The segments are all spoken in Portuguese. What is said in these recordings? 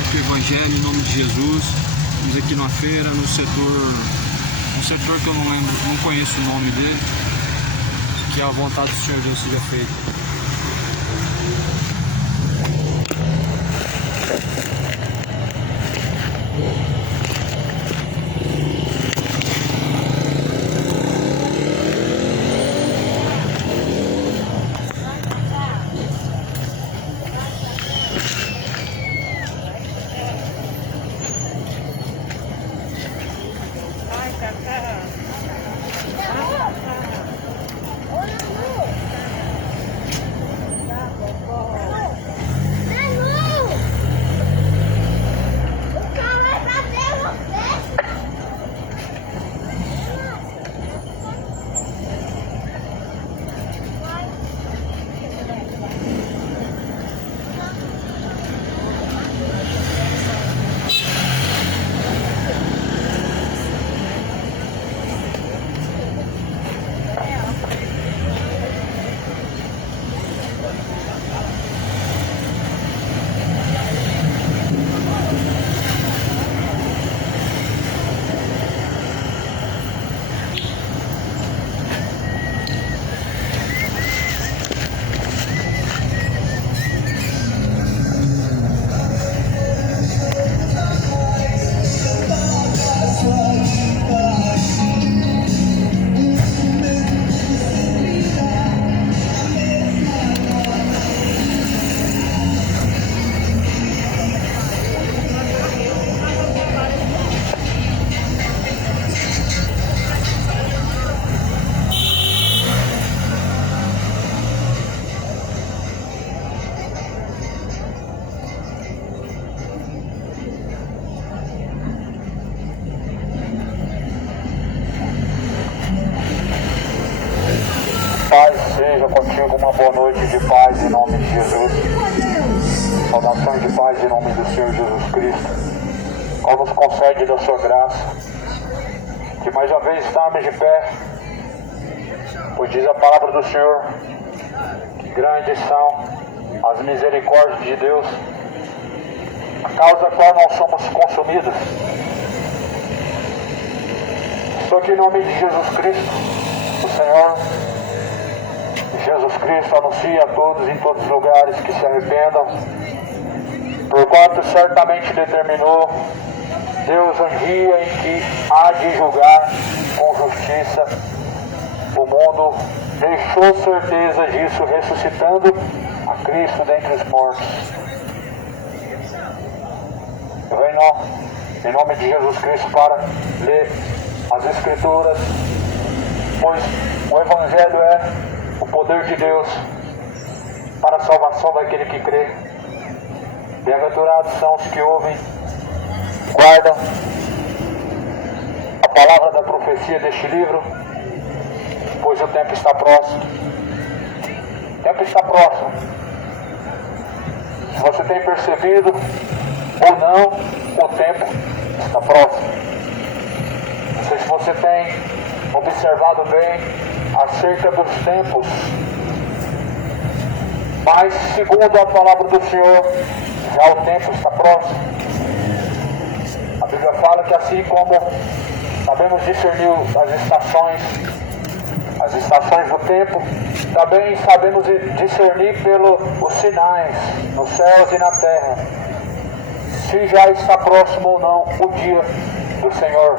parte do Evangelho em nome de Jesus. Estamos aqui numa feira, no setor que eu não lembro, não conheço o nome dele. Que a vontade do Senhor Deus seja feita. Pai, seja contigo uma boa noite de paz em nome de Jesus. Saudações de paz em nome do Senhor Jesus Cristo. Qual nos concede da sua graça, que mais uma vez estamos de pé, pois diz a palavra do Senhor, que grandes são as misericórdias de Deus, a causa da qual nós somos consumidos. Estou aqui em nome de Jesus Cristo, o Senhor. Jesus Cristo anuncia a todos em todos os lugares que se arrependam, porquanto certamente determinou Deus um dia em que há de julgar com justiça o mundo, deixou certeza disso ressuscitando a Cristo dentre os mortos. Eu venho em nome de Jesus Cristo para ler as Escrituras, pois o Evangelho é o poder de Deus para a salvação daquele que crê. Bem-aventurados são os que ouvem, guardam a palavra da profecia deste livro, pois o tempo está próximo. O tempo está próximo. Se você tem percebido ou não, o tempo está próximo. Não sei se você tem observado bem acerca dos tempos, mas segundo a palavra do Senhor, já o tempo está próximo. A Bíblia fala que assim como sabemos discernir as estações do tempo, também sabemos discernir pelos sinais nos céus e na terra, se já está próximo ou não o dia do Senhor.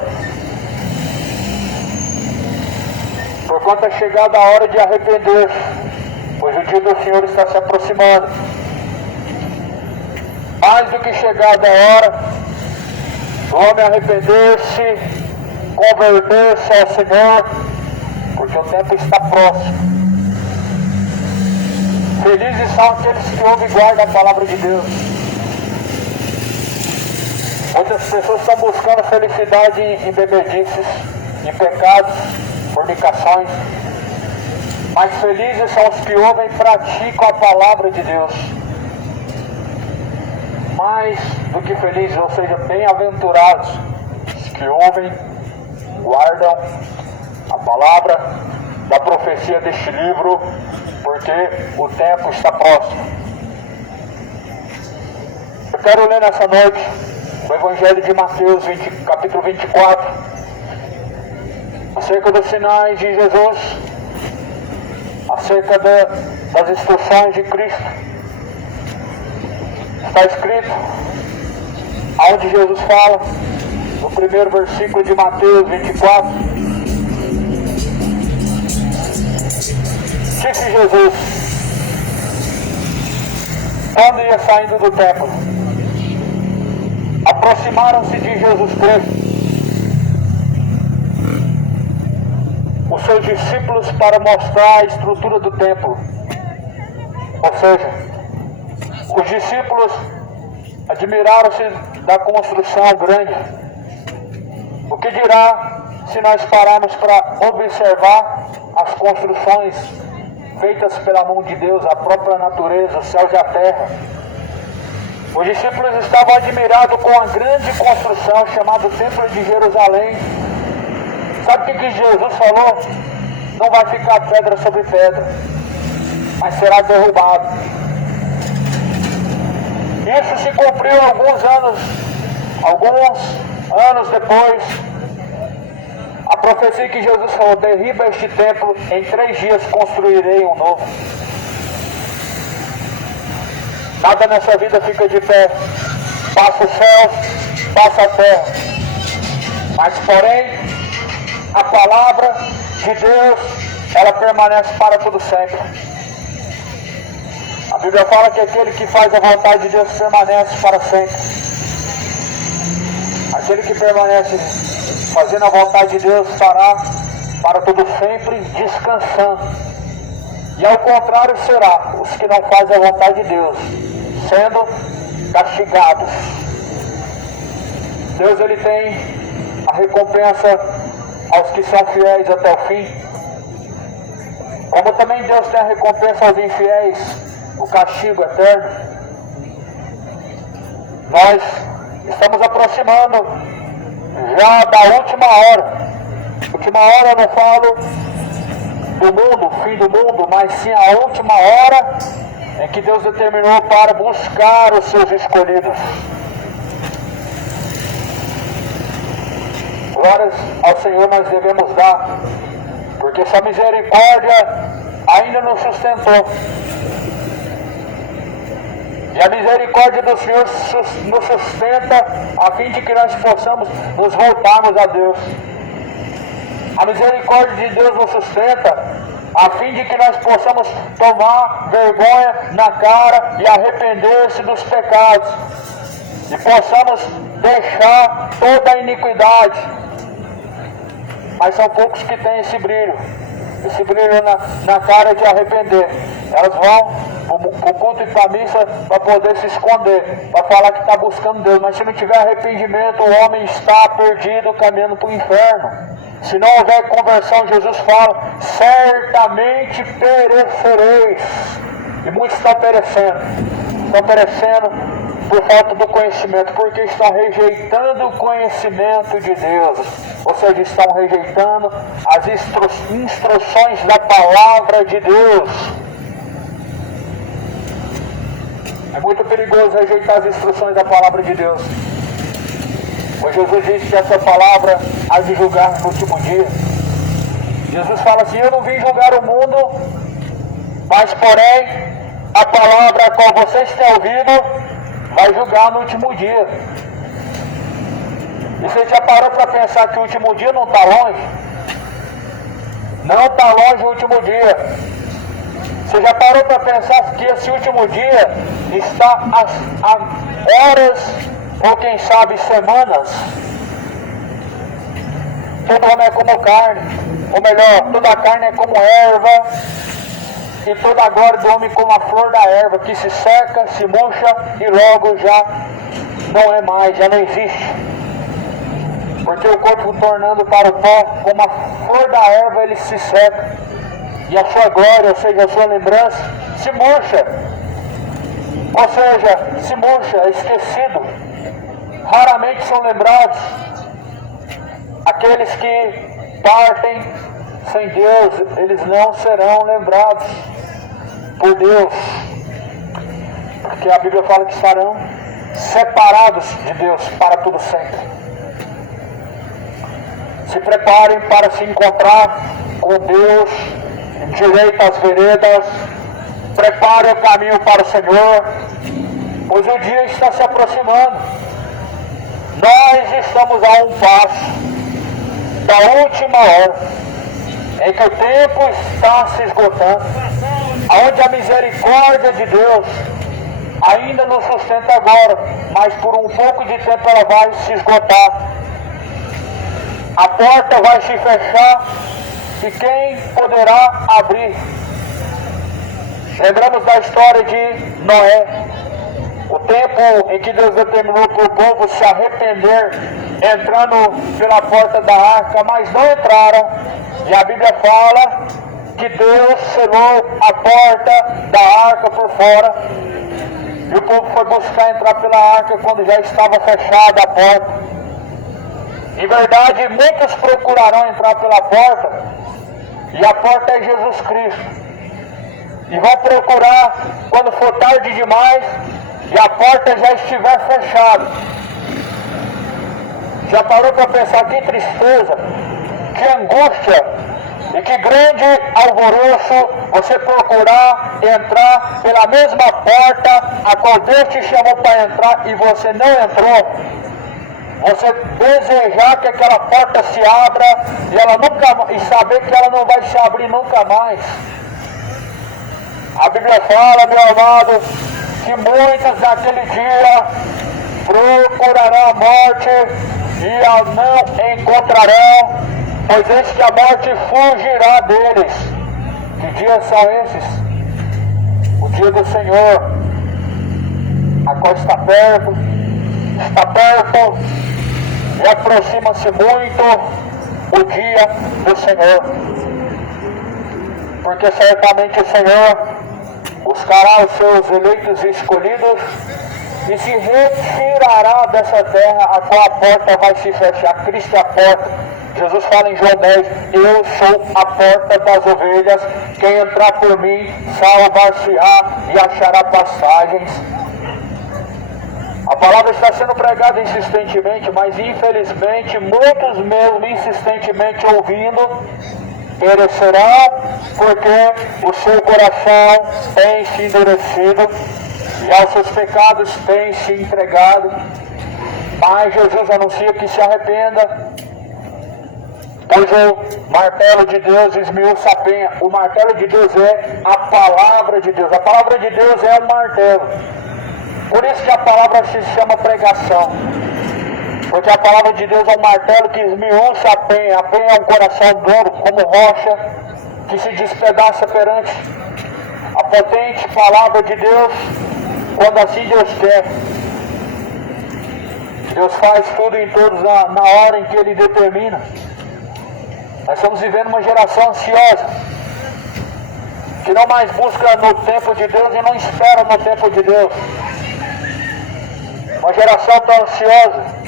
Porquanto é chegada a hora de arrepender-se, pois o dia do Senhor está se aproximando. Mais do que chegada a hora do homem arrepender-se, converter-se ao Senhor, porque o tempo está próximo. Felizes são aqueles que ouvem e guardam a palavra de Deus. Muitas pessoas estão buscando felicidade em bebedices, em pecados, fornicações, mas felizes são os que ouvem e praticam a palavra de Deus. Mais do que felizes, ou seja, bem-aventurados, os que ouvem, guardam a palavra da profecia deste livro, porque o tempo está próximo. quero ler nessa noite o Evangelho de Mateus, capítulo 24, acerca dos sinais de Jesus, acerca das instruções de Cristo. Está escrito, aonde Jesus fala, no primeiro versículo de Mateus 24, disse Jesus, quando ia saindo do templo, aproximaram-se de Jesus Cristo os seus discípulos para mostrar a estrutura do templo. Ou seja, os discípulos admiraram-se da construção grande. O que dirá se nós pararmos para observar as construções feitas pela mão de Deus, a própria natureza, os céus e a terra? Os discípulos estavam admirados com a grande construção chamada Templo de Jerusalém. Sabe o que Jesus falou? Não vai ficar pedra sobre pedra, mas será derrubado. Isso se cumpriu alguns anos depois. A profecia que Jesus falou: derriba este templo, em 3 dias construirei um novo. Nada nessa vida fica de pé. Passa o céu, passa a terra. Mas porém, a palavra de Deus, ela permanece para todo sempre. A Bíblia fala que aquele que faz a vontade de Deus permanece para sempre. Aquele que permanece fazendo a vontade de Deus estará para todo sempre descansando. E ao contrário será os que não fazem a vontade de Deus, sendo castigados. Deus, ele tem a recompensa aos que são fiéis até o fim, como também Deus tem a recompensa aos infiéis, o castigo eterno. Nós estamos aproximando já da última hora. Última hora eu não falo do mundo, fim do mundo, mas sim a última hora em que Deus determinou para buscar os seus escolhidos. Glórias ao Senhor nós devemos dar, porque sua misericórdia ainda nos sustentou. E a misericórdia do Senhor nos sustenta a fim de que nós possamos nos voltarmos a Deus. A misericórdia de Deus nos sustenta a fim de que nós possamos tomar vergonha na cara e arrepender-se dos pecados. E possamos deixar toda a iniquidade. Mas são poucos que têm esse brilho na cara de arrepender. Elas vão para o culto e para a missa para poder se esconder, para falar que está buscando Deus. Mas se não tiver arrependimento, o homem está perdido, caminhando para o inferno. Se não houver conversão, Jesus fala: certamente perecereis. E muitos estão perecendo. Estão perecendo por falta do conhecimento, porque estão rejeitando o conhecimento de Deus. Ou seja, estão rejeitando as instruções da palavra de Deus. É muito perigoso rejeitar as instruções da palavra de Deus. Pois Jesus disse que essa palavra há de julgar no último dia. Jesus fala assim: eu não vim julgar o mundo, mas porém a palavra a qual vocês têm ouvido vai julgar no último dia. E você já parou para pensar que o último dia não está longe? Não está longe o último dia. Você já parou para pensar que esse último dia está a horas, ou quem sabe semanas? Todo homem é como carne, ou melhor, toda a carne é como erva, e toda a glória do homem como a flor da erva, que se seca, se murcha e logo já não é mais, já não existe. Porque o corpo tornando para o pó, como a flor da erva, ele se seca. E a sua glória, ou seja, a sua lembrança, se murcha. Ou seja, se murcha, é esquecido. Raramente são lembrados aqueles que partem sem Deus, eles não serão lembrados por Deus. Porque a Bíblia fala que estarão separados de Deus para tudo sempre. Se preparem para se encontrar com Deus, direito às veredas, preparem o caminho para o Senhor, pois o dia está se aproximando. Nós estamos a um passo da última hora, em que o tempo está se esgotando, onde a misericórdia de Deus ainda nos sustenta agora, mas por um pouco de tempo ela vai se esgotar. A porta vai se fechar e quem poderá abrir? Lembramos da história de Noé, o tempo em que Deus determinou para o povo se arrepender, entrando pela porta da arca, mas não entraram. E a Bíblia fala que Deus selou a porta da arca por fora. E o povo foi buscar entrar pela arca quando já estava fechada a porta. Em verdade, muitos procurarão entrar pela porta, e a porta é Jesus Cristo. E vão procurar quando for tarde demais e a porta já estiver fechada. Já parou para pensar que tristeza, que angústia e que grande alvoroço você procurar entrar pela mesma porta a qual Deus te chamou para entrar e você não entrou? Você desejar que aquela porta se abra e saber que ela não vai se abrir nunca mais. A Bíblia fala, meu amado, que muitos naquele dia procurarão a morte e a não encontrarão, pois eis que a morte fugirá deles. Que dias são esses? O dia do Senhor, a qual está perto e aproxima-se muito o dia do Senhor. Porque certamente o Senhor buscará os seus eleitos e escolhidos e se retirará dessa terra a qual a porta vai se fechar. Cristo é a porta. Jesus fala em João 10, eu sou a porta das ovelhas, quem entrar por mim salvar-se-á e achará passagens. A palavra está sendo pregada insistentemente, mas infelizmente muitos mesmo insistentemente ouvindo perecerão, porque o seu coração tem se endurecido e aos seus pecados tem se entregado. Mas Jesus anuncia que se arrependa, pois o martelo de Deus esmiuça a penha. O martelo de Deus é a palavra de Deus. A palavra de Deus é o martelo. Por isso que a palavra se chama pregação. Porque a palavra de Deus é um martelo que esmiuça a penha. A penha é um coração duro, como rocha, que se despedaça perante a potente palavra de Deus, quando assim Deus quer. Deus faz tudo em todos na hora em que Ele determina. Nós estamos vivendo uma geração ansiosa, que não mais busca no tempo de Deus e não espera no tempo de Deus. Uma geração tão ansiosa,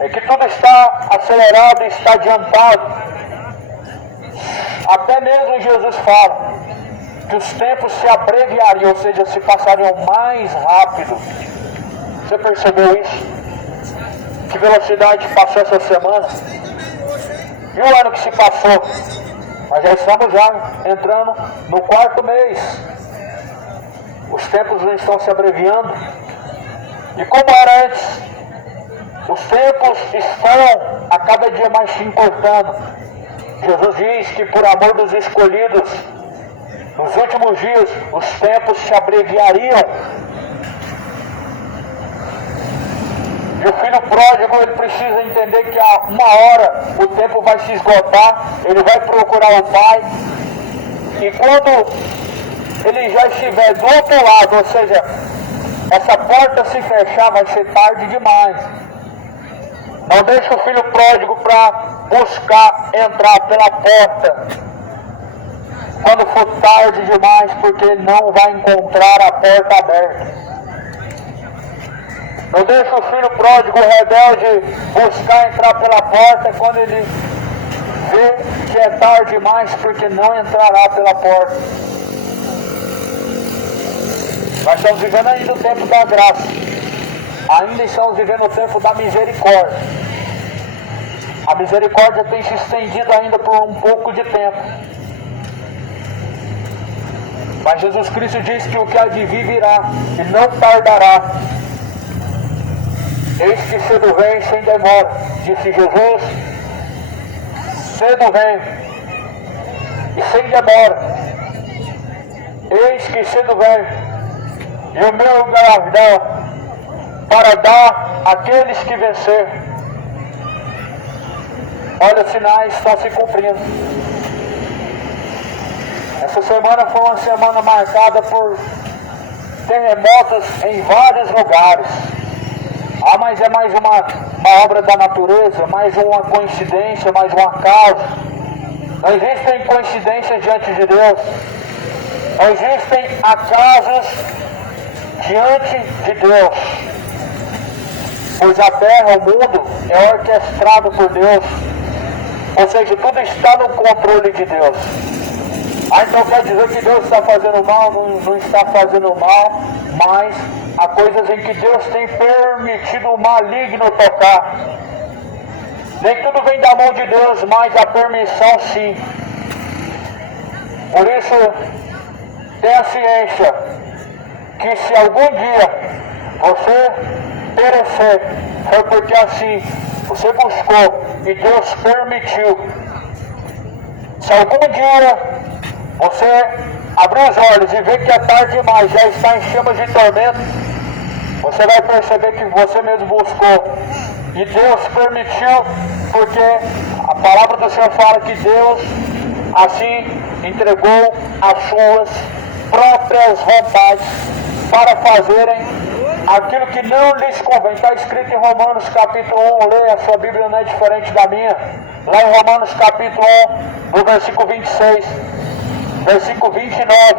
é que tudo está acelerado e está adiantado. Até mesmo Jesus fala que os tempos se abreviariam, ou seja, se passariam mais rápido. Você percebeu isso? Que velocidade passou essa semana? E o ano que se passou? Nós já estamos entrando no 4º mês. Os tempos não estão se abreviando. E como era antes, os tempos estão a cada dia mais se encurtando. Jesus diz que por amor dos escolhidos, nos últimos dias, os tempos se abreviariam. E o filho pródigo, ele precisa entender que a uma hora o tempo vai se esgotar, ele vai procurar o pai, e quando ele já estiver do outro lado, ou seja, essa porta se fechar, vai ser tarde demais. Não deixe o filho pródigo para buscar entrar pela porta quando for tarde demais, porque ele não vai encontrar a porta aberta. Não deixe o filho pródigo rebelde buscar entrar pela porta quando ele vê que é tarde demais, porque não entrará pela porta. Nós estamos vivendo ainda o tempo da graça. Ainda estamos vivendo o tempo da misericórdia. A misericórdia tem se estendido ainda por um pouco de tempo. Mas Jesus Cristo diz que o que há de vir virá e não tardará. Eis que cedo vem sem demora, disse Jesus. Cedo vem e sem demora. Eis que cedo vem e o meu galardão para dar àqueles que vencer. Olha, os sinais estão se cumprindo. Essa semana foi uma semana marcada por terremotos em vários lugares. Ah, mas é mais uma obra da natureza, mais uma coincidência, mais uma causa. Não existem coincidências diante de Deus. Não existem acasos diante de Deus. Pois a terra, o mundo, é orquestrado por Deus. Ou seja, tudo está no controle de Deus. Ah, então quer dizer que Deus está fazendo mal? Não está fazendo mal, mas há coisas em que Deus tem permitido o maligno tocar. Nem tudo vem da mão de Deus, mas a permissão sim. Por isso, tenha ciência que se algum dia você perecer, foi porque assim você buscou e Deus permitiu. Se algum dia você abrir os olhos e ver que é tarde demais, já está em chamas de tormento, você vai perceber que você mesmo buscou e Deus permitiu, porque a palavra do Senhor fala que Deus assim entregou as suas próprias vontades para fazerem aquilo que não lhes convém. Está escrito em Romanos capítulo 1, leia, a sua Bíblia não é diferente da minha. Lá em Romanos capítulo 1, no versículo 26, versículo 29.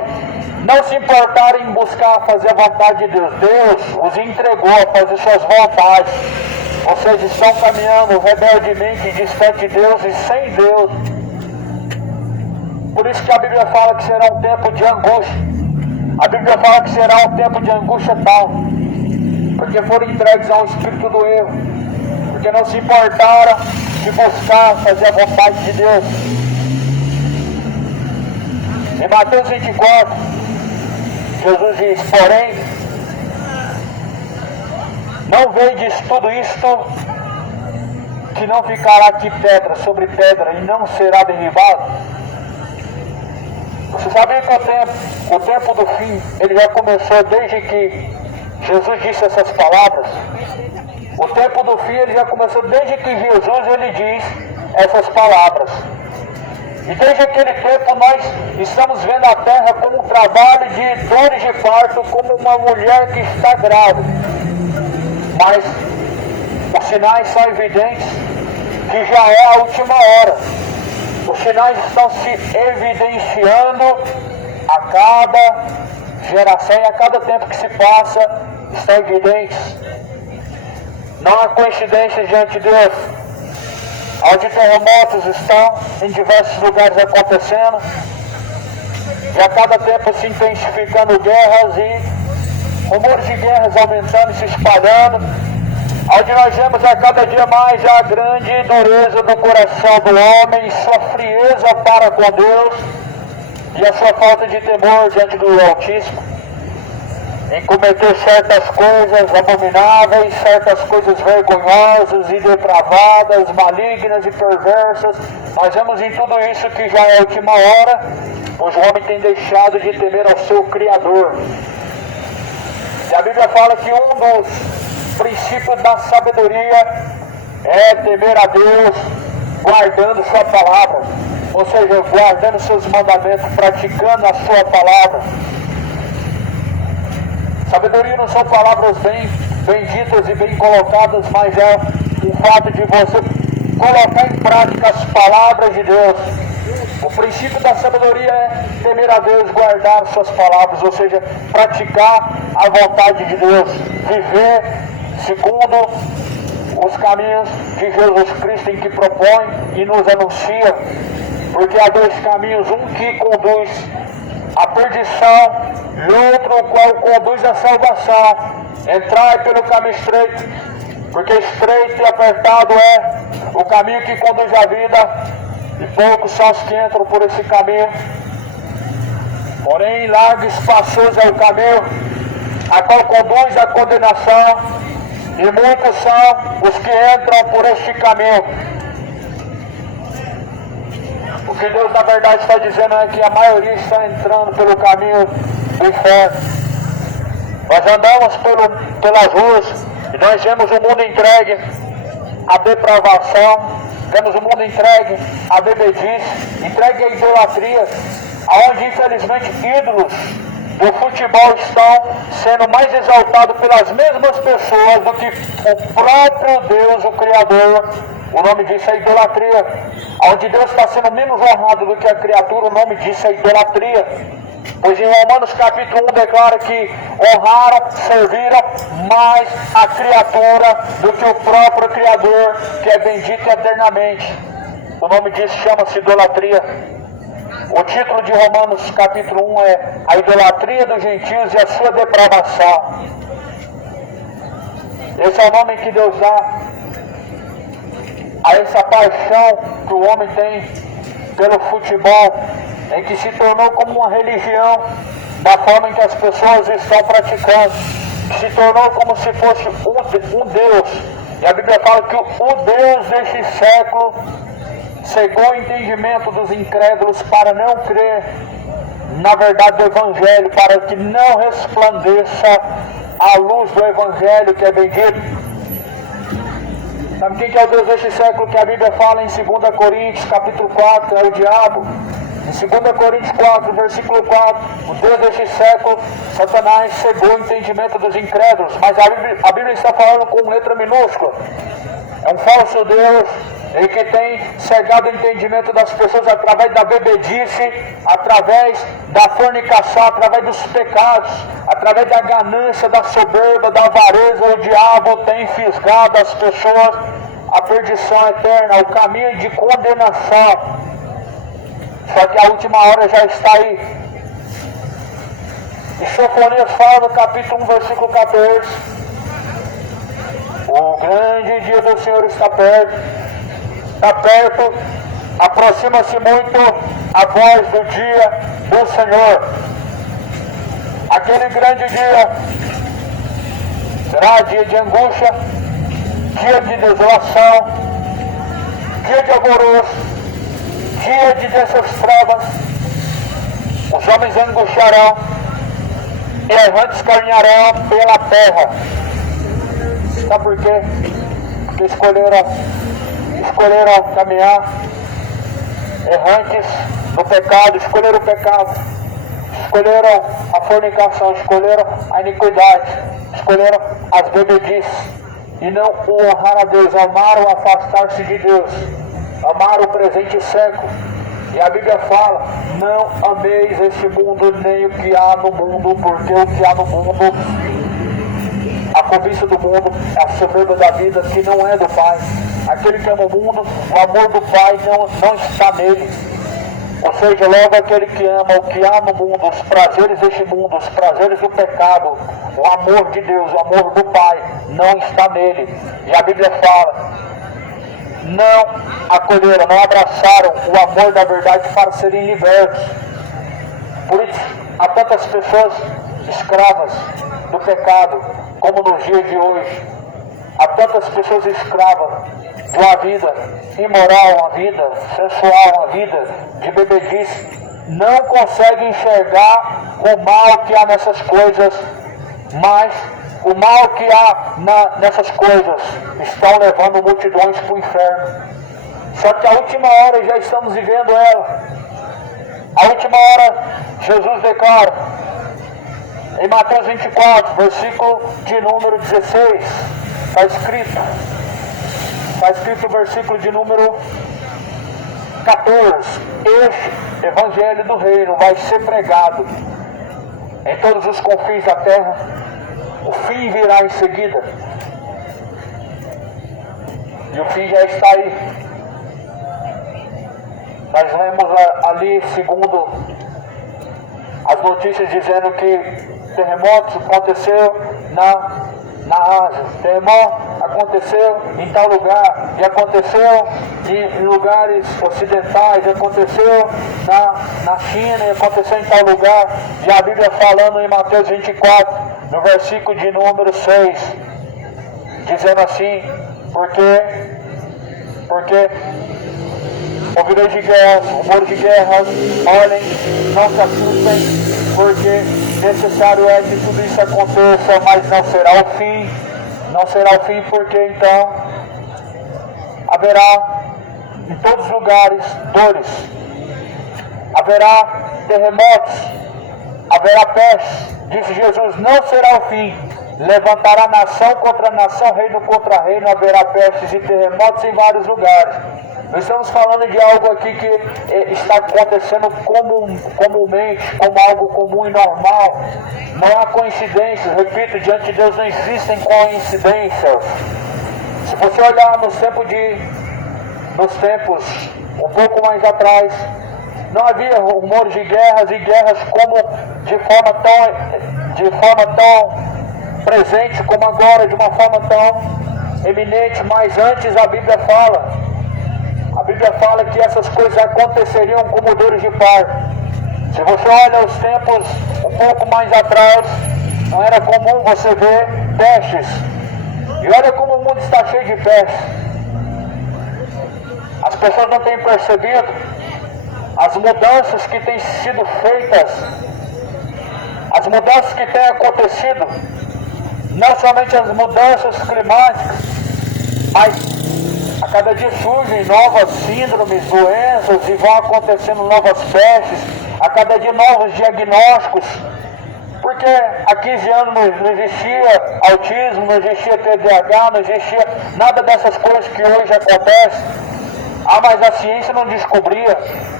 Não se importarem em buscar fazer a vontade de Deus. Deus os entregou a fazer suas vontades. Vocês estão caminhando rebeldemente distante de Deus e sem Deus. Por isso que a Bíblia fala que será um tempo de angústia. A Bíblia fala que será um tempo de angústia tal, porque foram entregues ao espírito do erro, porque não se importaram de buscar fazer a vontade de Deus. Em Mateus 24, Jesus diz: porém, não vedes tudo isto, que não ficará aqui pedra sobre pedra e não será derribado? Você sabia que o tempo do fim, ele já começou desde que Jesus disse essas palavras? O tempo do fim, ele já começou desde que Jesus, ele diz essas palavras. E desde aquele tempo nós estamos vendo a terra como um trabalho de dores de parto, como uma mulher que está grávida. Mas os sinais são evidentes que já é a última hora. Os sinais estão se evidenciando a cada geração e a cada tempo que se passa, estão evidentes. Não há coincidência diante de Deus. Onde terremotos estão em diversos lugares acontecendo, e a cada tempo se intensificando guerras e rumores de guerras aumentando e se espalhando. Onde nós vemos a cada dia mais a grande dureza do coração do homem, sua frieza para com Deus e a sua falta de temor diante do Altíssimo, em cometer certas coisas abomináveis, certas coisas vergonhosas e depravadas, malignas e perversas. Nós vemos em tudo isso que já é a última hora, pois o homem tem deixado de temer ao seu Criador. E a Bíblia fala que um dos princípios da sabedoria é temer a Deus, guardando sua palavra, ou seja, guardando seus mandamentos, praticando a sua palavra. Sabedoria não são palavras bem ditas e bem colocadas, mas é o fato de você colocar em prática as palavras de Deus. O princípio da sabedoria é temer a Deus, guardar suas palavras, ou seja, praticar a vontade de Deus, viver segundo os caminhos de Jesus Cristo, em que propõe e nos anuncia, porque há dois caminhos, um que conduz a perdição, e outro o qual conduz à salvação. Entrai pelo caminho estreito, porque estreito e apertado é o caminho que conduz à vida, e poucos são os que entram por esse caminho. Porém, largo e espaçoso é o caminho, a qual conduz à condenação, e muitos são os que entram por este caminho. O que Deus na verdade está dizendo é que a maioria está entrando pelo caminho do inferno. Nós andamos pelas ruas e nós vemos o mundo entregue à depravação, temos o mundo entregue à bebedice, entregue à idolatria, aonde infelizmente ídolos do futebol estão sendo mais exaltados pelas mesmas pessoas do que o próprio Deus, o Criador. O nome disso é idolatria. Onde Deus está sendo menos honrado do que a criatura, o nome disso é idolatria. Pois em Romanos capítulo 1 declara que honraram, serviram mais a criatura do que o próprio Criador, que é bendito eternamente. O nome disso chama-se idolatria. O título de Romanos capítulo 1 é a idolatria dos gentios e a sua depravação. Esse é o nome que Deus dá a essa paixão que o homem tem pelo futebol, em que se tornou como uma religião, da forma em que as pessoas estão praticando, que se tornou como se fosse um Deus. E a Bíblia fala que o Deus deste século cegou o entendimento dos incrédulos para não crer na verdade do Evangelho, para que não resplandeça a luz do Evangelho que é bendito. Sabe quem que é o Deus deste século que a Bíblia fala em 2 Coríntios capítulo 4? É o diabo. Em 2 Coríntios 4, versículo 4, o Deus deste século, Satanás, cegou o entendimento dos incrédulos, mas a Bíblia está falando com letra minúscula. É um falso Deus, ele que tem cegado o entendimento das pessoas através da bebedice, através da fornicação, através dos pecados, através da ganância, da soberba, da avareza. O diabo tem fisgado as pessoas à perdição eterna, ao caminho de condenação. Só que a última hora já está aí. E Sofonias fala no capítulo 1, versículo 14: o grande dia do Senhor está perto, aproxima-se muito a voz do dia do Senhor. Aquele grande dia será dia de angústia, dia de desolação, dia de alvoroço, dia de dessas trevas. Os homens angustiarão e errantes caminharão pela terra. Sabe por quê? Porque escolheram caminhar errantes no pecado, escolheram o pecado, escolheram a fornicação, escolheram a iniquidade, escolheram as bebedices e não o honrar a Deus, amaram afastar-se de Deus, amaram o presente século. E a Bíblia fala: não ameis este mundo nem o que há no mundo, porque o que há no mundo, a cobiça do mundo, é a soberba da vida que não é do Pai. Aquele que ama o mundo, o amor do Pai não está nele. Ou seja, logo aquele que ama o que há no mundo, os prazeres deste mundo, os prazeres do pecado, o amor de Deus, o amor do Pai, não está nele. E a Bíblia fala: não acolheram, não abraçaram o amor da verdade para serem libertos. Por isso, há tantas pessoas escravas do pecado, como nos dias de hoje. Há tantas pessoas escravas de uma vida imoral, uma vida sensual, uma vida de bebedice, não conseguem enxergar o mal que há nessas coisas, mas o mal que há nessas coisas estão levando multidões para o inferno. Só que a última hora já estamos vivendo ela. A última hora, Jesus declara em Mateus 24, versículo de número 16, está escrito o versículo de número 14: este evangelho do reino vai ser pregado em todos os confins da terra, o fim virá em seguida. E o fim já está aí. Nós lemos ali, segundo as notícias dizendo que terremotos aconteceu na Ásia, terremoto aconteceu em tal lugar, e aconteceu em lugares ocidentais, e aconteceu na China, e aconteceu em tal lugar. E a Bíblia falando em Mateus 24, no versículo de número 6, dizendo assim: porque ouvireis de guerras, rumores de guerras, olhem, não se assustem, porque necessário é que tudo isso aconteça, mas não será o fim. Não será o fim, porque então haverá em todos os lugares dores, haverá terremotos, haverá peste. Disse Jesus: não será o fim. Levantará nação contra nação, reino contra reino, haverá pestes e terremotos em vários lugares. Nós estamos falando de algo aqui que está acontecendo comumente, como algo comum e normal. Não há coincidências, repito, diante de Deus não existem coincidências. Se você olhar nos tempos um pouco mais atrás, não havia rumores de guerras e guerras como de forma tão presente como agora, de uma forma tão eminente, mas antes a Bíblia fala que essas coisas aconteceriam como dores de parto. Se você olha os tempos um pouco mais atrás, não era comum você ver pestes. E olha como o mundo está cheio de pestes. As pessoas não têm percebido as mudanças que têm sido feitas, as mudanças que têm acontecido, não somente as mudanças climáticas, mas a cada dia surgem novas síndromes, doenças, e vão acontecendo novas pestes, a cada dia novos diagnósticos, porque há 15 anos não existia autismo, não existia TDAH, não existia nada dessas coisas que hoje acontecem. Mas a ciência não descobria,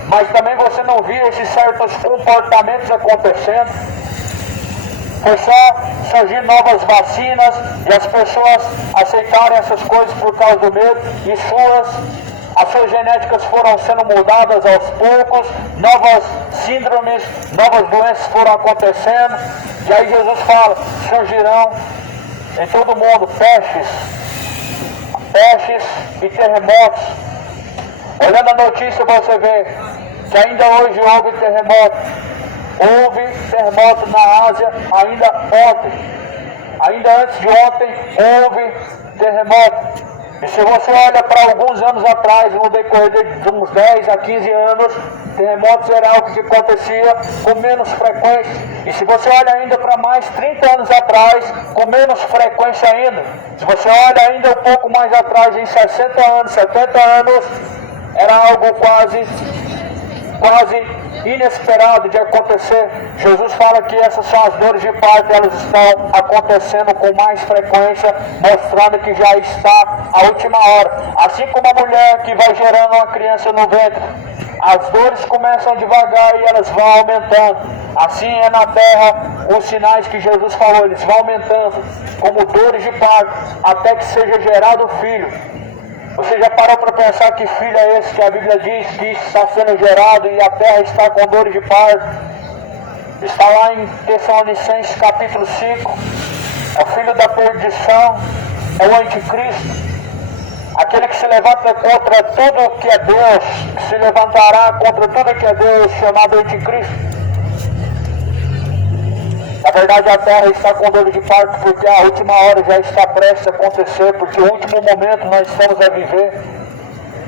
mas também você não via esses certos comportamentos acontecendo. Foi só surgir novas vacinas e as pessoas aceitarem essas coisas por causa do medo, e as suas genéticas foram sendo mudadas aos poucos, novas síndromes, novas doenças foram acontecendo, e aí Jesus fala: surgirão em todo o mundo pestes e terremotos. Olhando a notícia você vê que ainda hoje houve terremoto. Houve terremoto na Ásia ainda ontem. Ainda antes de ontem houve terremoto. E se você olha para alguns anos atrás, no decorrer de uns 10 a 15 anos, terremotos era algo que acontecia com menos frequência. E se você olha ainda para mais 30 anos atrás, com menos frequência ainda. Se você olha ainda um pouco mais atrás, em 60 anos, 70 anos, era algo quase inesperado de acontecer. Jesus fala que essas são as dores de parto, elas estão acontecendo com mais frequência, mostrando que já está a última hora. Assim como a mulher que vai gerando uma criança no ventre, as dores começam devagar e elas vão aumentando. Assim é na terra, os sinais que Jesus falou, eles vão aumentando como dores de parto, até que seja gerado o filho. Você já parou para pensar que filho é esse que a Bíblia diz que está sendo gerado e a terra está com dores de parto? Está lá em Tessalonicenses capítulo 5. É o filho da perdição, é o anticristo. Aquele que se levanta contra tudo que é Deus, que se levantará contra tudo que é Deus, chamado anticristo. Na verdade, a terra está com dor de parto porque a última hora já está prestes a acontecer, porque o último momento nós estamos a viver.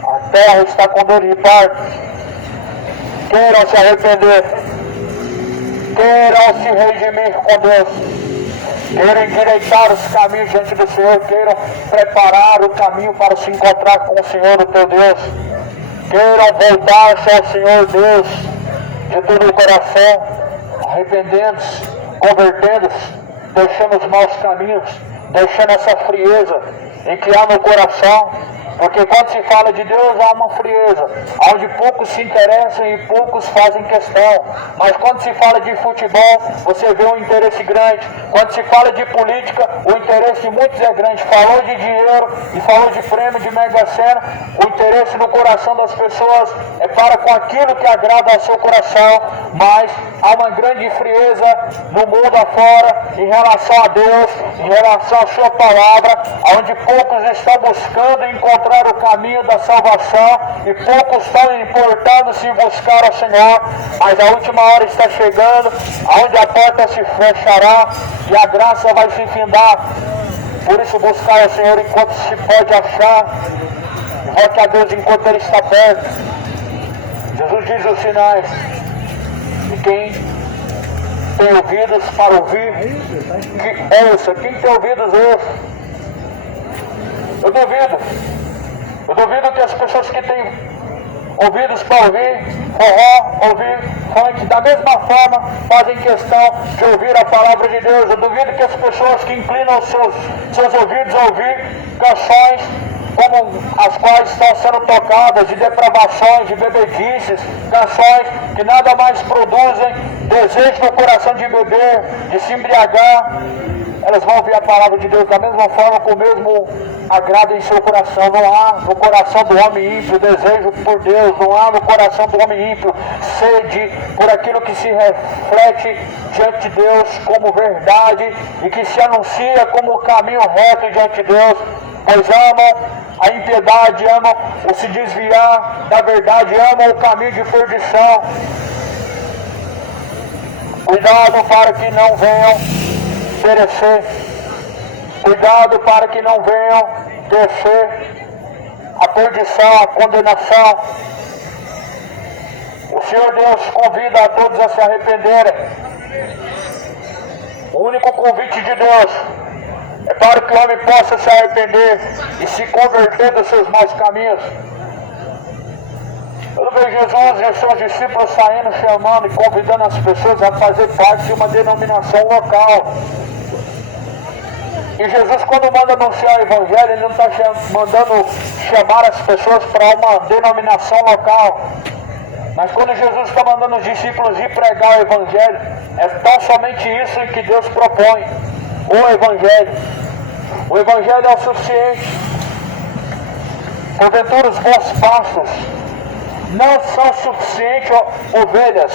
A terra está com dor de parto. Queiram se arrepender, queiram se redimir com Deus, queiram endireitar os caminhos diante do Senhor, queiram preparar o caminho para se encontrar com o Senhor, o teu Deus, queiram voltar-se ao Senhor Deus de todo o coração, arrependendo-se, convertendo-se, deixando os maus caminhos, deixando essa frieza em que há no coração, porque quando se fala de Deus há uma frieza, onde poucos se interessam e poucos fazem questão, mas quando se fala de futebol, você vê um interesse grande, quando se fala de política, o interesse de muitos é grande, falou de dinheiro e falou de prêmio de Mega Sena, o interesse no coração das pessoas é para com aquilo que agrada ao seu coração, mas há uma grande frieza no mundo afora em relação a Deus, em relação à sua palavra, onde poucos estão buscando encontrar o caminho da salvação e poucos estão importando-se em buscar ao Senhor, mas a última hora está chegando, onde a porta se fechará e a graça vai se findar. Por isso buscar ao Senhor enquanto se pode achar, e volte a Deus enquanto Ele está perto. Jesus diz os sinais, e quem tem ouvidos para ouvir, que ouça. Quem tem ouvidos, ouça. Eu duvido que as pessoas que têm ouvidos para ouvir forró, ouvir funk, da mesma forma fazem questão de ouvir a palavra de Deus. Eu duvido que as pessoas que inclinam seus ouvidos a ouvir canções como as quais estão sendo tocadas, de depravações, de bebedices, canções que nada mais produzem desejo no coração de beber, de se embriagar, elas vão ouvir a palavra de Deus da mesma forma, com o mesmo agrado em seu coração. Não há no coração do homem ímpio desejo por Deus, não há no coração do homem ímpio sede por aquilo que se reflete diante de Deus como verdade e que se anuncia como o caminho reto diante de Deus, pois amam a impiedade, amam o se desviar da verdade, amam o caminho de perdição. Cuidado para que não venham perecer. Cuidado para que não venham descer a perdição, a condenação. O Senhor Deus convida a todos a se arrependerem. O único convite de Deus é para que o homem possa se arrepender e se converter dos seus maus caminhos. Eu vejo Jesus e os seus discípulos saindo, chamando e convidando as pessoas a fazer parte de uma denominação local. E Jesus, quando manda anunciar o Evangelho, Ele não está mandando chamar as pessoas para uma denominação local. Mas quando Jesus está mandando os discípulos ir pregar o Evangelho, é tão somente isso que Deus propõe. O Evangelho. O Evangelho é o suficiente. Porventura os bons pastos não são suficientes ovelhas.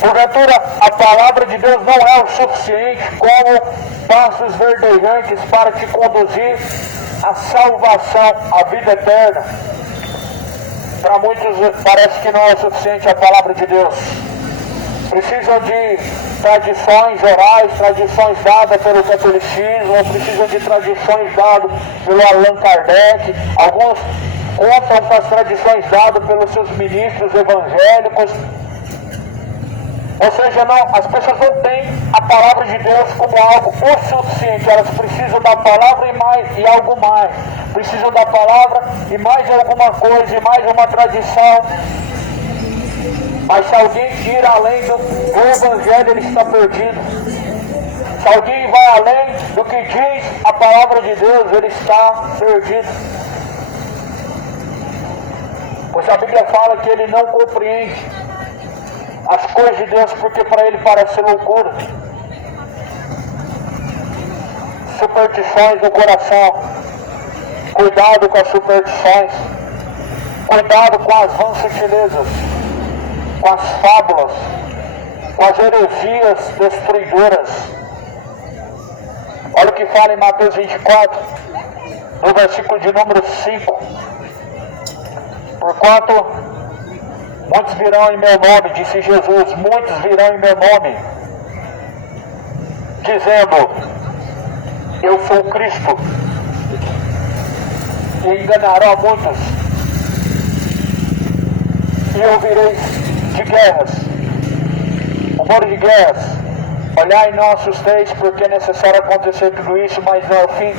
Porventura a palavra de Deus não é o suficiente como pastos verdejantes para te conduzir à salvação, à vida eterna. Para muitos parece que não é suficiente a palavra de Deus. Precisam de tradições orais, tradições dadas pelo catolicismo, ou precisam de tradições dadas pelo Allan Kardec. Alguns contam com as tradições dadas pelos seus ministros evangélicos. Ou seja, as pessoas não têm a palavra de Deus como algo o suficiente. Elas precisam da palavra e algo mais. Precisam da palavra e mais alguma coisa, e mais uma tradição. Mas se alguém ir além do Evangelho, ele está perdido. Se alguém vai além do que diz a palavra de Deus, ele está perdido. Pois a Bíblia fala que ele não compreende as coisas de Deus, porque para ele parece loucura. Superstições no coração. Cuidado com as superstições. Cuidado com as vãs sutilezas, com as fábulas, com as heresias destruidoras. Olha o que fala em Mateus 24, no versículo de número 5. Porquanto muitos virão em meu nome, disse Jesus, muitos virão em meu nome, dizendo, eu sou o Cristo, e enganarão a muitos. E ouvireis de guerras, rumores de guerras. Olhai e não assusteis, porque é necessário acontecer tudo isso, mas não é o fim.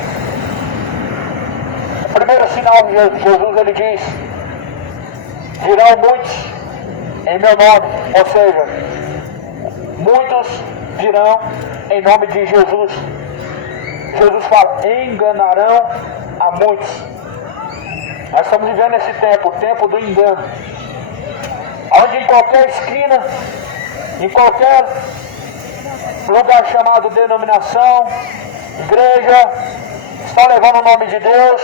O primeiro sinal de Jesus, ele diz, virão muitos em meu nome, ou seja, muitos virão em nome de Jesus. Jesus fala, enganarão a muitos. Nós estamos vivendo esse tempo, o tempo do engano, onde em qualquer esquina, em qualquer lugar chamado denominação, igreja, estão levando o nome de Deus,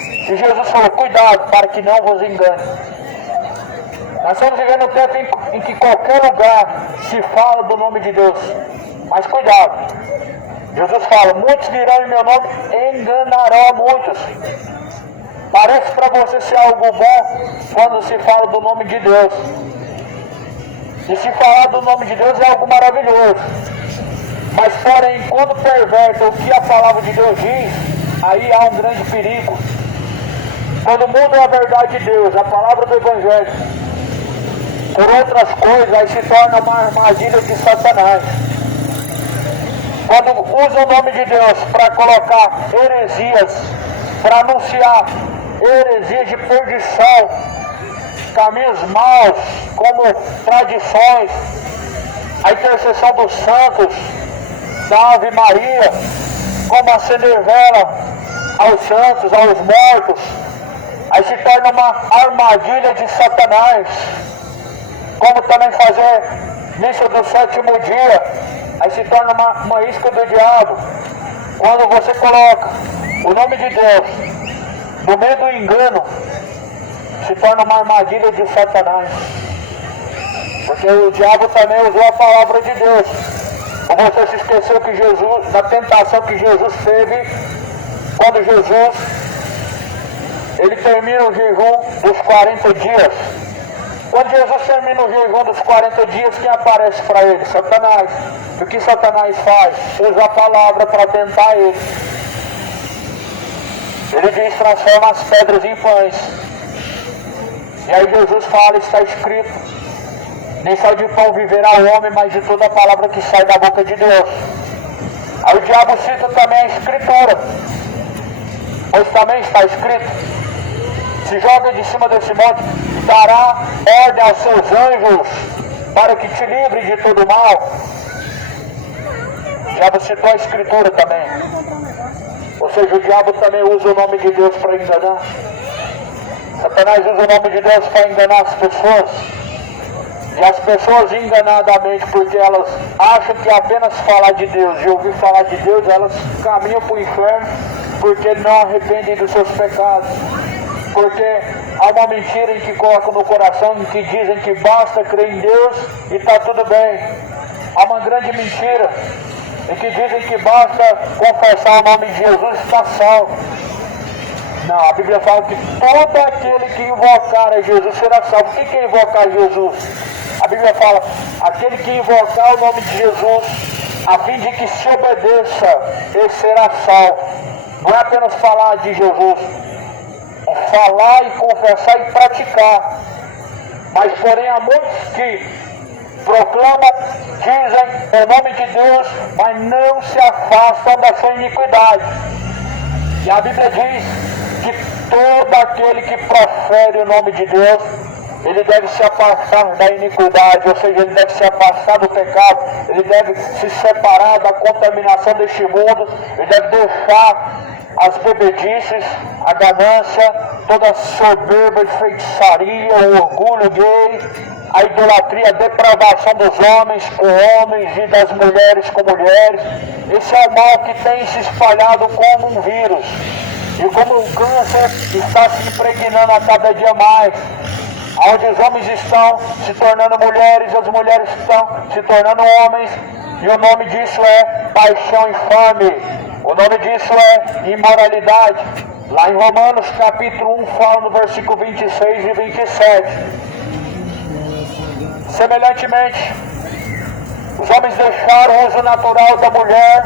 e Jesus falou, cuidado para que não vos engane. Nós estamos vivendo um tempo em que qualquer lugar se fala do nome de Deus. Mas cuidado, Jesus fala, muitos virão em meu nome e enganarão a muitos. Parece para você ser algo bom quando se fala do nome de Deus. E se falar do nome de Deus é algo maravilhoso. Mas porém, quando perverte o que a palavra de Deus diz, aí há um grande perigo. Quando mudam a verdade de Deus, a palavra do Evangelho, por outras coisas, aí se torna uma armadilha de Satanás. Quando usa o nome de Deus para colocar heresias, para anunciar heresias de perdição, caminhos maus, como tradições, a intercessão dos santos, da Ave Maria, como acender vela aos santos, aos mortos, aí se torna uma armadilha de Satanás. Como também fazer missa do sétimo dia, aí se torna uma isca do diabo. Quando você coloca o nome de Deus no meio do engano, se torna uma armadilha de Satanás. Porque o diabo também usou a palavra de Deus. Ou você se esqueceu que Jesus, da tentação que Jesus teve, quando Jesus, ele termina o jejum dos 40 dias. Quando Jesus termina o jejum dos 40 dias, quem aparece para ele? Satanás. E o que Satanás faz? Usa a palavra para tentar ele. Ele diz, transforma as pedras em pães. E aí Jesus fala, está escrito, nem só de pão viverá o homem, mas de toda a palavra que sai da boca de Deus. Aí o diabo cita também a Escritura, pois também está escrito, se joga de cima desse monte, dará ordem aos seus anjos, para que te livre de todo mal. O diabo citou a Escritura também. Ou seja, o diabo também usa o nome de Deus para enganar. Satanás usa o nome de Deus para enganar as pessoas. E as pessoas enganadamente, porque elas acham que apenas falar de Deus e ouvir falar de Deus, elas caminham para o inferno, porque não arrependem dos seus pecados. Porque há uma mentira em que colocam no coração, em que dizem que basta crer em Deus e está tudo bem. Há uma grande mentira em que dizem que basta confessar o nome de Jesus e está salvo. Não, a Bíblia fala que todo aquele que invocar a Jesus será salvo. O que é invocar Jesus? A Bíblia fala, aquele que invocar o nome de Jesus, a fim de que se obedeça, ele será salvo. Não é apenas falar de Jesus, é falar e confessar e praticar. Mas porém há muitos que proclamam, dizem o nome de Deus, mas não se afastam da sua iniquidade. E a Bíblia diz que todo aquele que profere o nome de Deus, ele deve se afastar da iniquidade, ou seja, ele deve se afastar do pecado, ele deve se separar da contaminação deste mundo, ele deve deixar as bebedices, a ganância, toda a soberba e feitiçaria, o orgulho gay, a idolatria, a depravação dos homens com homens e das mulheres com mulheres. Esse é o mal que tem se espalhado como um vírus. E como o câncer está se impregnando a cada dia mais, onde os homens estão se tornando mulheres, as mulheres estão se tornando homens, e o nome disso é paixão infame, o nome disso é imoralidade. Lá em Romanos capítulo 1 fala no versículo 26 e 27. Semelhantemente, os homens deixaram o uso natural da mulher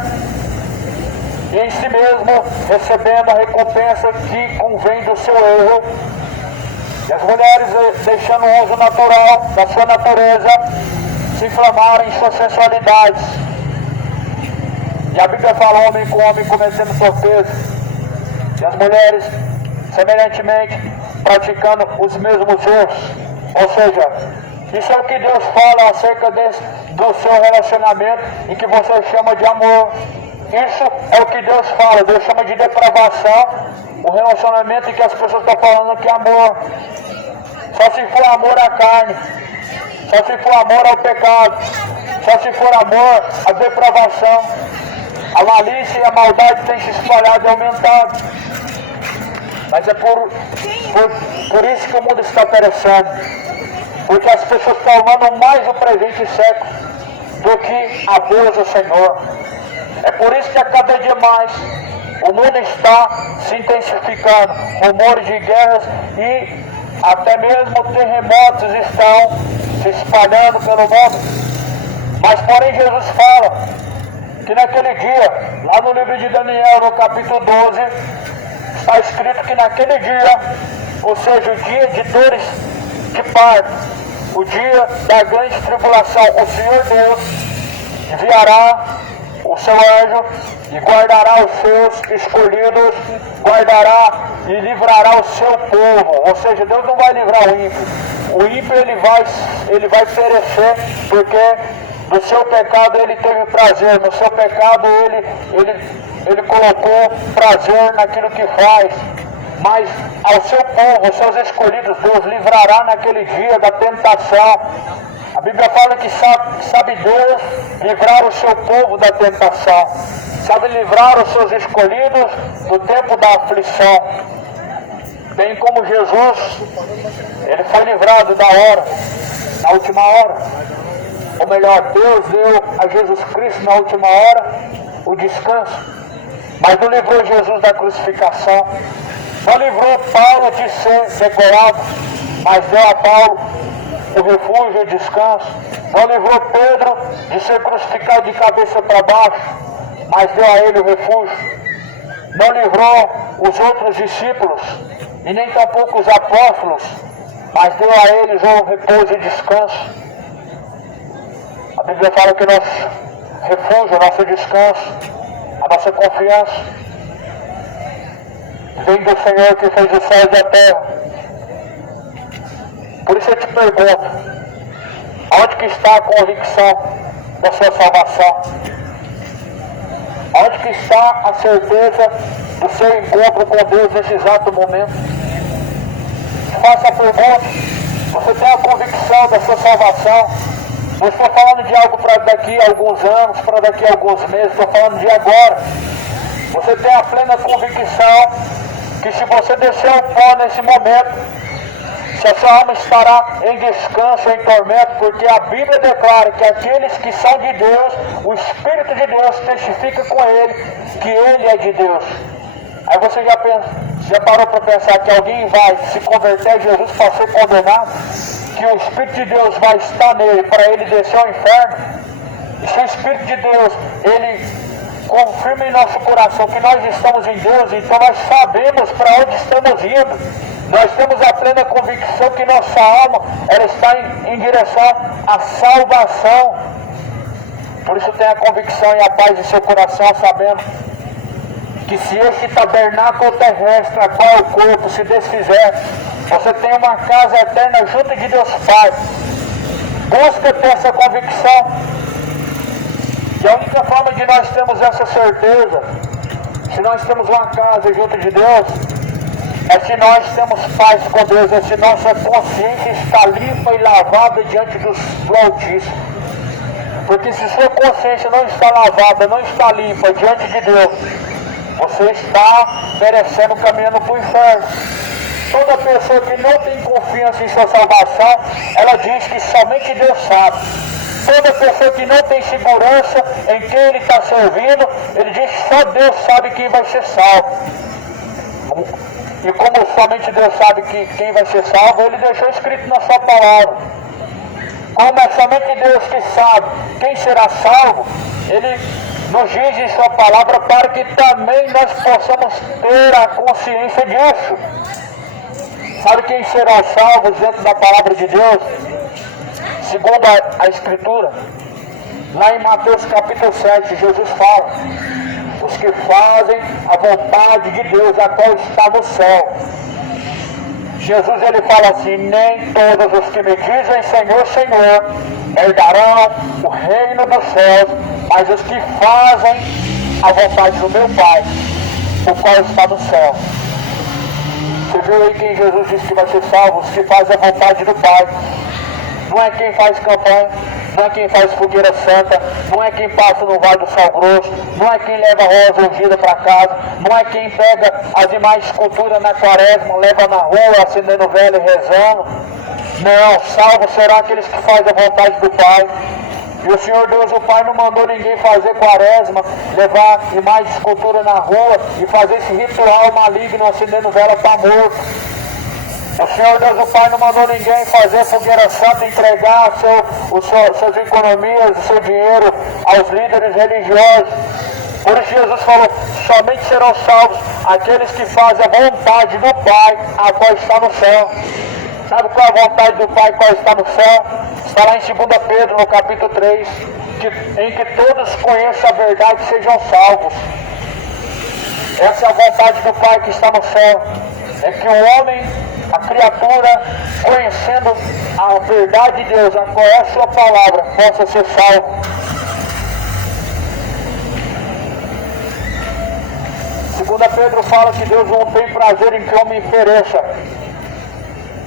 e em si mesmo recebendo a recompensa que convém do seu erro. E as mulheres, deixando o uso natural da sua natureza, se inflamaram em suas sensualidades. E a Bíblia fala homem com homem cometendo torpeza. E as mulheres, semelhantemente, praticando os mesmos erros. Ou seja, isso é o que Deus fala acerca do seu relacionamento, em que você chama de amor. Isso é o que Deus fala. Deus chama de depravação o relacionamento em que as pessoas estão falando que é amor. Só se for amor à carne, só se for amor ao pecado, só se for amor à depravação. A malícia e a maldade têm se espalhado e aumentado. Mas é por isso que o mundo está perecendo. Porque as pessoas estão amando mais o presente século do que a Deus, o Senhor. É por isso que a cada dia mais o mundo está se intensificando. Rumores de guerras e até mesmo terremotos estão se espalhando pelo mundo. Mas porém Jesus fala que naquele dia, lá no livro de Daniel, no capítulo 12, está escrito que naquele dia, ou seja, o dia de dores de parto, o dia da grande tribulação, o Senhor Deus enviará o seu anjo e guardará os seus escolhidos, guardará e livrará o seu povo. Ou seja, Deus não vai livrar o ímpio. O ímpio ele vai perecer, porque no seu pecado ele teve prazer, no seu pecado ele colocou prazer naquilo que faz. Mas ao seu povo, aos seus escolhidos, Deus livrará naquele dia da tentação. A Bíblia fala que sabe Deus livrar o seu povo da tentação. Sabe livrar os seus escolhidos do tempo da aflição. Bem como Jesus, ele foi livrado da hora, na última hora. Ou melhor, Deus deu a Jesus Cristo na última hora o descanso. Mas não livrou Jesus da crucificação. Não livrou Paulo de ser degolado, mas deu a Paulo o refúgio e o descanso. Não livrou Pedro de ser crucificado de cabeça para baixo, mas deu a ele o refúgio. Não livrou os outros discípulos, e nem tampouco os apóstolos, mas deu a eles o repouso e descanso. A Bíblia fala que nosso refúgio, nosso descanso, a nossa confiança vem do Senhor que fez o céu e a terra. Por isso eu te pergunto, onde que está a convicção da sua salvação? Onde que está a certeza do seu encontro com Deus nesse exato momento? Faça a pergunta, você tem a convicção da sua salvação? Não estou falando de algo para daqui a alguns anos, para daqui a alguns meses, estou falando de agora. Você tem a plena convicção que se você descer o pó nesse momento, se a sua alma estará em descanso, em tormento, porque a Bíblia declara que aqueles que são de Deus, o Espírito de Deus testifica com ele que ele é de Deus. Aí você já parou para pensar que alguém vai se converter a Jesus para ser condenado? Que o Espírito de Deus vai estar nele para ele descer ao inferno? E se o Espírito de Deus, ele confirma em nosso coração que nós estamos em Deus, então nós sabemos para onde estamos indo. Nós temos a plena convicção que nossa alma ela está em direção à salvação. Por isso tenha a convicção e a paz de seu coração, sabendo que se este tabernáculo terrestre, a qual é o corpo, se desfizer, você tem uma casa eterna junto de Deus Pai. Busca ter essa convicção. E a única forma de nós termos essa certeza, se nós temos uma casa junto de Deus, é se nós temos paz com Deus, é se nossa consciência está limpa e lavada diante do Altíssimo. Porque se sua consciência não está lavada, não está limpa diante de Deus, você está merecendo caminhando para o inferno. Toda pessoa que não tem confiança em sua salvação, ela diz que somente Deus sabe. Toda pessoa que não tem segurança em quem ele está servindo, ele diz que só Deus sabe quem vai ser salvo. E como somente Deus sabe quem vai ser salvo, ele deixou escrito na sua palavra. Como é somente Deus que sabe quem será salvo, ele nos diz em sua palavra para que também nós possamos ter a consciência disso. Sabe quem será salvo dentro da palavra de Deus? Segundo a Escritura, lá em Mateus capítulo 7, Jesus fala: os que fazem a vontade de Deus, a qual está no céu. Jesus ele fala assim: nem todos os que me dizem Senhor, Senhor, herdarão o reino dos céus, mas os que fazem a vontade do meu Pai, o qual está no céu. Você viu aí quem Jesus disse que vai ser salvo? Os que fazem a vontade do Pai. Não é quem faz campanha, não é quem faz fogueira santa, não é quem passa no Vale do Sal Grosso, não é quem leva rosa ungida para casa, não é quem pega as demais esculturas na quaresma, leva na rua acendendo vela e rezando. Não, salvos serão aqueles que fazem a vontade do Pai. E o Senhor Deus, o Pai, não mandou ninguém fazer quaresma, levar imagem de escultura na rua e fazer esse ritual maligno acendendo vela para morto. O Senhor Deus, o Pai, não mandou ninguém fazer fogueira santa, entregar suas economias, o seu dinheiro aos líderes religiosos. Por isso Jesus falou, somente serão salvos aqueles que fazem a vontade do Pai, a qual está no céu. Sabe qual é a vontade do Pai, qual está no céu? Está lá em 2 Pedro, no capítulo 3, em que todos conheçam a verdade e sejam salvos. Essa é a vontade do Pai que está no céu. É que o homem, a criatura, conhecendo a verdade de Deus, a qual é a sua palavra, possa ser salvo. 2 Pedro fala que Deus não tem prazer em que o homem pereça,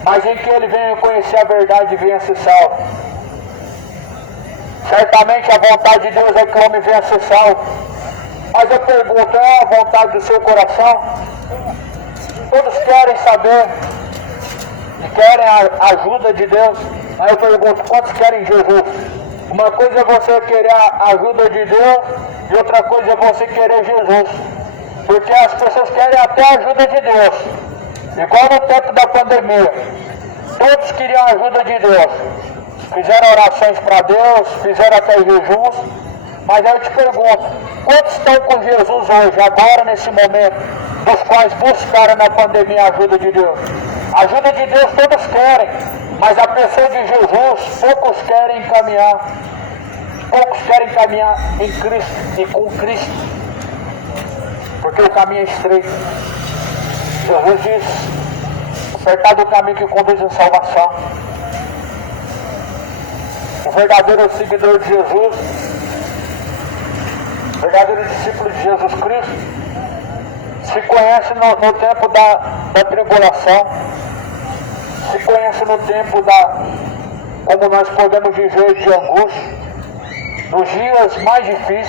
mas em que ele venha conhecer a verdade e venha ser salvo. Certamente a vontade de Deus é que o homem venha ser salvo. Mas eu pergunto, é a vontade do seu coração? Todos querem saber e querem a ajuda de Deus. Mas eu pergunto, quantos querem Jesus? Uma coisa é você querer a ajuda de Deus e outra coisa é você querer Jesus. Porque as pessoas querem até a ajuda de Deus. Igual no tempo da pandemia. Todos queriam a ajuda de Deus. Fizeram orações para Deus, fizeram até jejuns. Mas aí eu te pergunto, quantos estão com Jesus hoje, agora nesse momento, dos quais buscaram na pandemia a ajuda de Deus? A ajuda de Deus todos querem, mas a pessoa de Jesus, poucos querem caminhar. Poucos querem caminhar em Cristo e com Cristo. Porque o caminho é estreito. Jesus diz, acertado o caminho que conduz à salvação. O verdadeiro seguidor de Jesus, o verdadeiro discípulo de Jesus Cristo, se conhece no tempo da tribulação, se conhece no tempo como nós podemos dizer, de angústia, nos dias mais difíceis,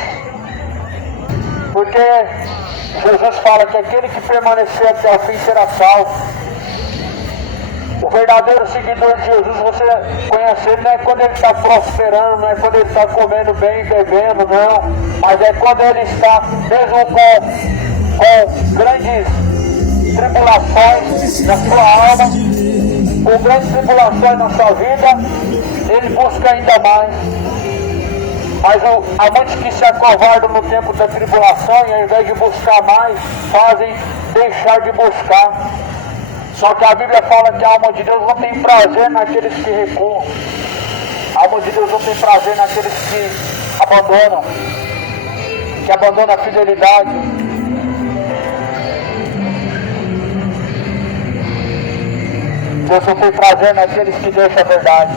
porque Jesus fala que aquele que permanecer até o fim será salvo. O verdadeiro seguidor de Jesus, você conhece ele, não é quando ele está prosperando, não é quando ele está comendo bem e bebendo, não. Mas é quando ele está, mesmo com grandes tribulações na sua alma, com grandes tribulações na sua vida, ele busca ainda mais. Mas há muitos que se acovardam no tempo da tribulação e ao invés de buscar mais, fazem deixar de buscar. Só que a Bíblia fala que a alma de Deus não tem prazer naqueles que recuam. A alma de Deus não tem prazer naqueles que abandonam a fidelidade. Deus não tem prazer naqueles que deixam a verdade.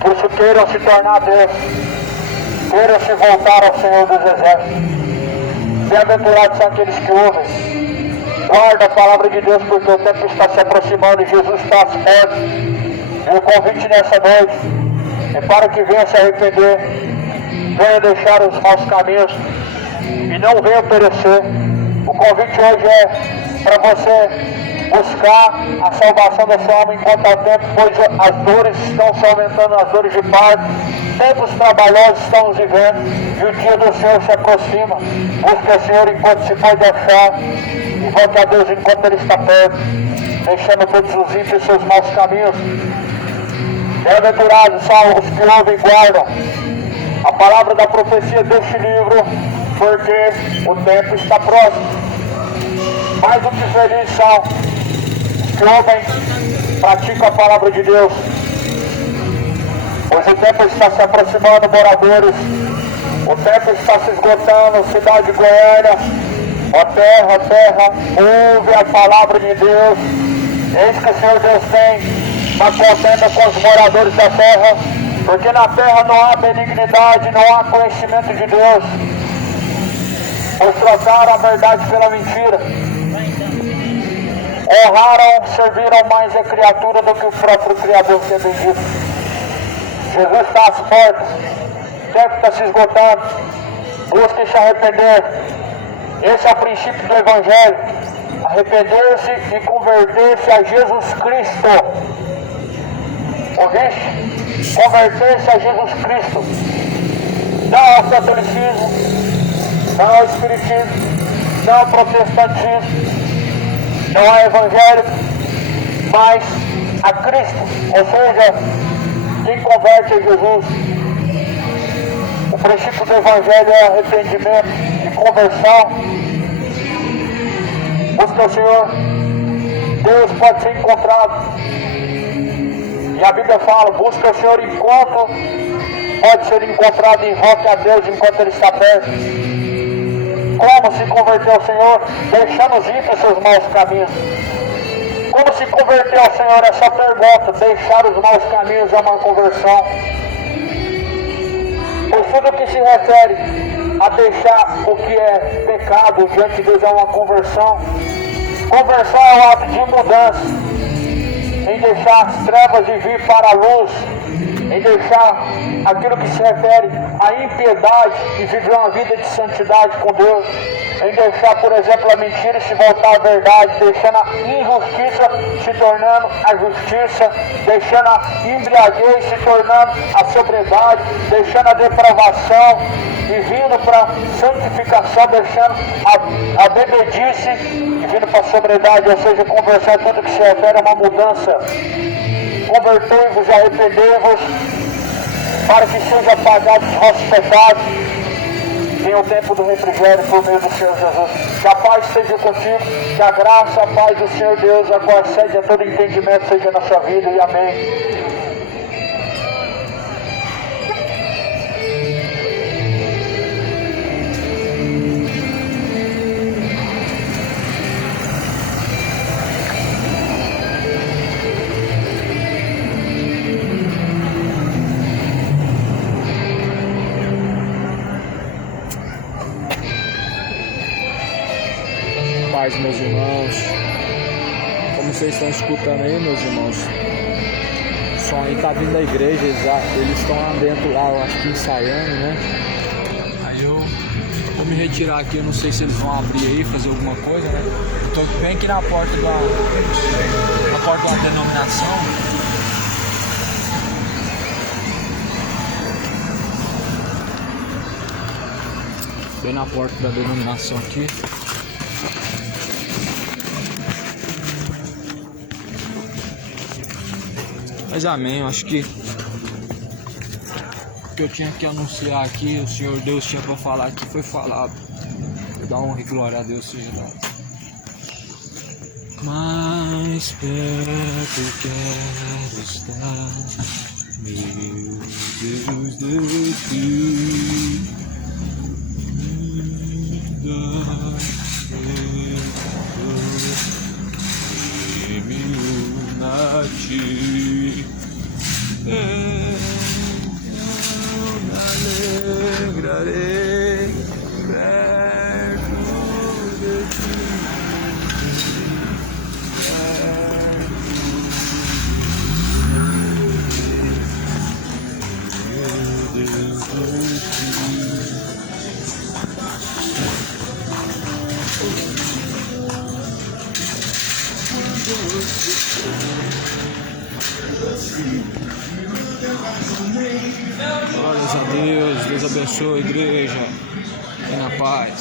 Por isso queiram se tornar Deus, queiram se voltar ao Senhor dos Exércitos. Bem-aventurados são aqueles que ouvem. Guarda a palavra de Deus, porque o tempo está se aproximando e Jesus está às portas. E o convite nessa noite é para que venha se arrepender, venha deixar os maus caminhos e não venha perecer. O convite hoje é para você buscar a salvação da sua alma enquanto há tempo, pois as dores estão se aumentando, as dores de parto, tempos trabalhosos estão nos vivendo e o dia do Senhor se aproxima. Busque o Senhor enquanto se pode achar e volte a Deus enquanto Ele está perto, deixando todos os ímpios seus maus caminhos. Bem-aventurados são os que ouvem e guardam a palavra da profecia deste livro, porque o tempo está próximo. Mais do que felizes são os que ouvem, praticam a palavra de Deus, pois o tempo está se aproximando, moradores. O tempo está se esgotando, cidade de Goiânia. Ó terra, ouve a palavra de Deus. Eis que o Senhor Deus tem uma contenda com os moradores da terra, porque na terra não há benignidade, não há conhecimento de Deus. Pois trocaram a verdade pela mentira. Honraram, serviram mais a criatura do que o próprio Criador, que é bendito. Jesus está às portas, o tempo está se esgotando. Busque se arrepender. Esse é o princípio do Evangelho. arrepender-se e converter-se a Jesus Cristo. Ouviste? Converter-se a Jesus Cristo. Não ao catolicismo, não ao espiritismo, não ao protestantismo, não ao evangélico, mas a Cristo. Ou seja, quem converte a Jesus. O princípio do evangelho é arrependimento e conversão. Busca o Senhor. Deus pode ser encontrado. E a Bíblia fala, busca o Senhor enquanto pode ser encontrado, invoque a Deus enquanto Ele está perto. Como se converter ao Senhor? Deixando ir para os seus maus caminhos. Como se converter ao Senhor? Essa pergunta, deixar os maus caminhos é uma conversão. Pois tudo que se refere a deixar o que é pecado diante de Deus é uma conversão. Conversão é um ato de mudança, em deixar as trevas e vir para a luz, em deixar aquilo que se refere à impiedade e viver uma vida de santidade com Deus, em deixar, por exemplo, a mentira e se voltar à verdade, deixando a injustiça se tornando a justiça, deixando a embriaguez se tornando a sobriedade, deixando a depravação e vindo para a santificação, deixando a bebedice e vindo para a sobriedade, ou seja, conversão é tudo que se refere a uma mudança. Convertei-vos e arrependei-vos para que seja apagado os vossos pecados. Venha o tempo do refrigério por meio do Senhor Jesus. Que a paz esteja contigo, que a graça, a paz do Senhor Deus, a qual excede a todo entendimento, seja na sua vida. E amém. Paz, meus irmãos, como vocês estão escutando aí, meus irmãos, o som aí tá vindo da igreja, eles estão lá dentro, lá, eu acho que ensaiando, né? Aí eu vou me retirar aqui, eu não sei se eles vão abrir aí, fazer alguma coisa, né? Eu tô bem aqui na porta da denominação. Bem na porta da denominação aqui. Mas amém, eu acho que o que eu tinha que anunciar aqui, o Senhor Deus tinha para falar aqui, foi falado. Dá honra e glória a Deus seja dado. Mais perto quero estar, meu Deus de ti. Me unati, eu me alegrarei perto de ti. Glórias a Deus, Deus abençoe a igreja, e na paz.